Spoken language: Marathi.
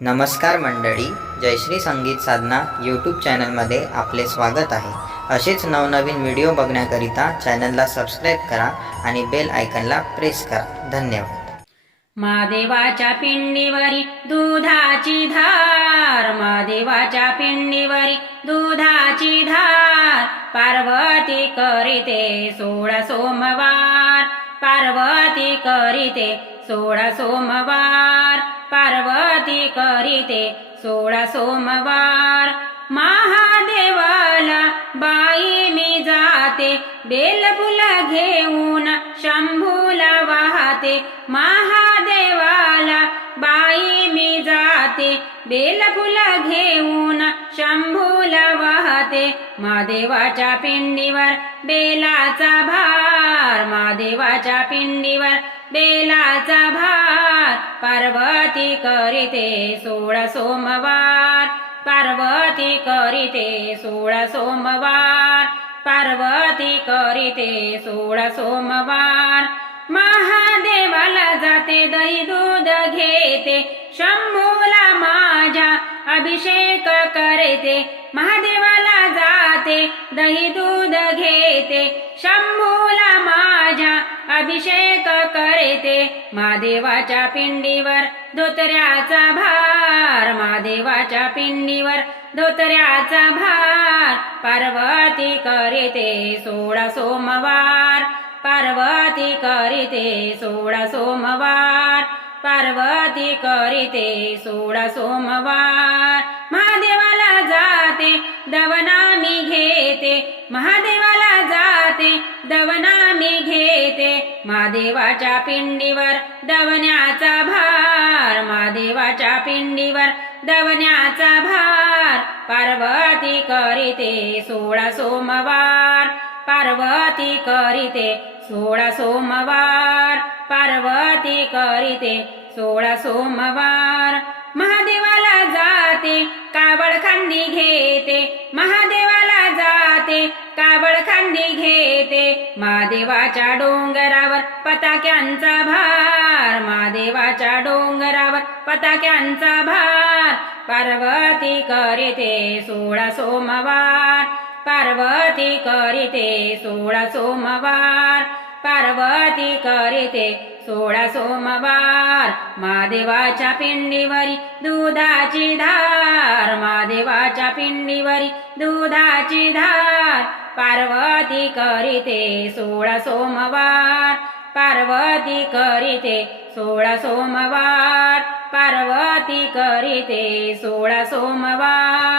नमस्कार मंडळी जयश्री संगीत साधना यूट्यूब चॅनलमध्ये आपले स्वागत आहे. असेच नवनवीन व्हिडिओ बघण्याकरिता चॅनलला सबस्क्राईब करा आणि बेल आयकनला प्रेस करा. धन्यवाद. महादेवाच्या पिंडीवरी दुधाची धार महादेवाच्या पिंडीवरी दुधाची धार पार्वती करीते सोळा सोमवार पार्वती करीते सोळा सोमवार. करीते सोळा सोमवार. महादेवाला बाई मी जाते बेलफुल घेऊन शंभूला वाहते. महादेवाला बाई मी जाते बेलफुल घेऊन शंभूला वाहते. महादेवाच्या पिंडीवर बेलाचा भार महादेवाच्या पिंडीवर बेलाचा भार पार्वती करीते सोळा सोमवार. पार्वती करीते सोळा सोमवार. पार्वती करीते सोळा सोमवार. महादेवाला जाते दही दूध घेते. शंभूला माझ्या अभिषेक करते. महादेवाला जाते दही दूध घेते. शंभूला माझ्या अभिषेक करते. महादेवाच्या पिंडीवर धोतऱ्याचा भार. महादेवाच्या पिंडीवर धोतऱ्याचा भार. पार्वती करीते सोळा सोमवार. पार्वती करीते सोळा सोमवार. पार्वती करीते सोळा सोमवार. महादेवाला जाते दवना मी घेते. महादेव महादेवाच्या पिंडीवर दवण्याचा भार महादेवाच्या पिंडीवर दवण्याचा भार. पार्वती करीते सोळा सोमवार पार्वती करीते सोळा सोमवार पार्वती करीते सोळा सोमवार. महादेवाला जाते कावळ खांदी घेते महादेव महादेवाच्या डोंगरावर पताक्यांचा भार. महादेवाच्या डोंगरावर पताक्यांचा भार. पार्वती करीते सोळा सोमवार. पार्वती करीते सोळा सोमवार. पार्वती करीते सोळा सोमवार. महादेवाच्या पिंडीवरी दुधाची धार. महादेवाच्या पिंडीवरी दुधाची धार. पार्वती करीते सोळा सोमवार. पार्वती करीते सोळा सोमवार. पार्वती करीते सोळा सोमवार.